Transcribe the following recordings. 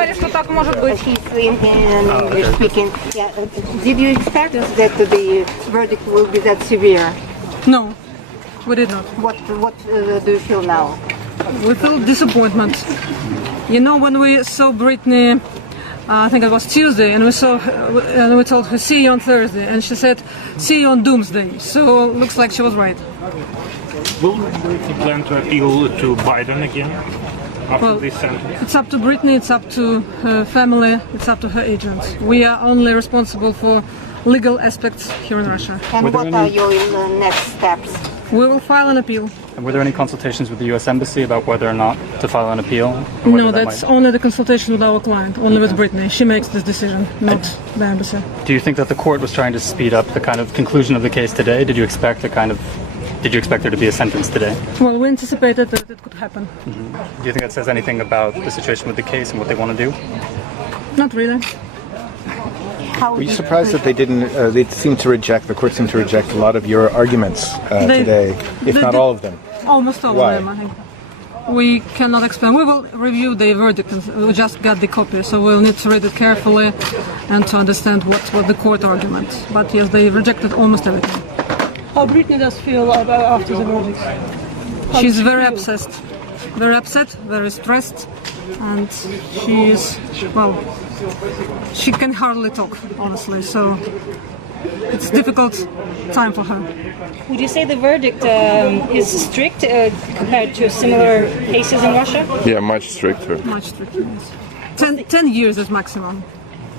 сказали, что так может быть. He's in English speaking. Yeah. Did you expect that the verdict will be that severe? No, we did not. What do you feel now? We feel disappointment. You know, when we saw Brittney, I think it was Tuesday, and we told her, see you on Thursday, and she said, see you on Doomsday. So looks like she was right. Will you plan to appeal to Biden again after this sentence? It's up to Brittney, it's up to her family, it's up to her agents. We are only responsible for legal aspects here in Russia. And what are your next steps? We will file an appeal. And were there any consultations with the U.S. Embassy about whether or not to file an appeal? No, that's only the consultation with our client, only with Brittney. She makes this decision, not the embassy. Do you think that the court was trying to speed up the kind of conclusion of the case today? Did you expect there to be a sentence today? Well, we anticipated that it could happen. Mm-hmm. Do you think that says anything about the situation with the case and what they want to do? Not really. Were you surprised that they didn't? The court seemed to reject a lot of your arguments today, if not all of them. Almost all Why? of them, I think. We cannot explain. We will review the verdict. We just got the copy, so we'll need to read it carefully and to understand what the court argument. But yes, they rejected almost everything. How Brittney does feel after the verdict? She's very upset, very stressed, and she can hardly talk, honestly, so it's a difficult time for her. Would you say the verdict is strict compared to similar cases in Russia? Yeah, much stricter. Much stricter, yes. 10 years is maximum.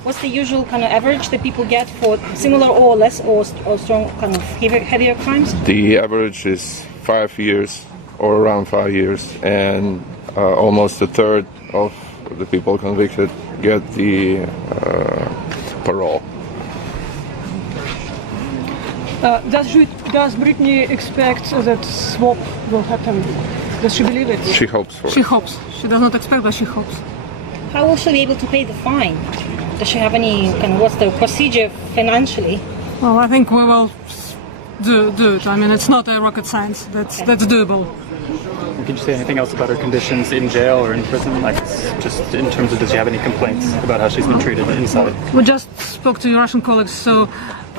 What's the usual kind of average that people get for similar or less or strong kind of heavier crimes? The average is 5 years or around 5 years, and almost a third of the people convicted get the parole. Does Brittney expect that swap will happen? Does she believe it? She hopes for it. She hopes. She does not expect, but she hopes. How will she be able to pay the fine? Does she have any kind of, what's the procedure financially? Well, I think we will do it. I mean, it's not a rocket science. That's doable. Can you say anything else about her conditions in jail or in prison? Like, just in terms of, does she have any complaints about how she's been treated inside? We just spoke to your Russian colleagues, so,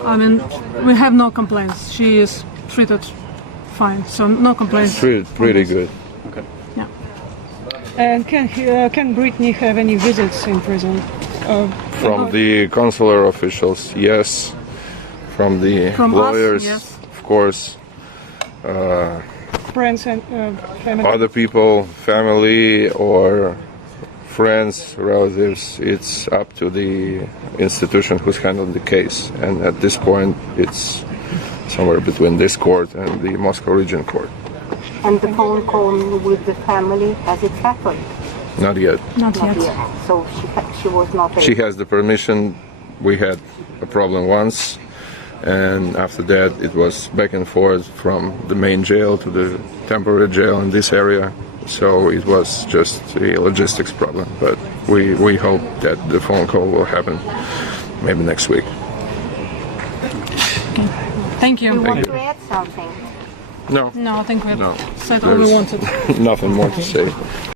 I mean, we have no complaints. She is treated fine, so no complaints. Pretty good. Okay. Yeah. And can Brittney have any visits in prison? From the consular officials, yes. From the lawyers, us, yes. of course. Friends and family? Other people, family or friends, relatives, it's up to the institution who's handled the case. And at this point, it's somewhere between this court and the Moscow Region Court. And the phone call with the family, has it happened? Not yet. Not yet. So she was not able. She has the permission. We had a problem once, and after that it was back and forth from the main jail to the temporary jail in this area. So it was just a logistics problem. But we hope that the phone call will happen maybe next week. Thank you. You want to add something? No. No, I think we have No. said all we wanted. Nothing more to say.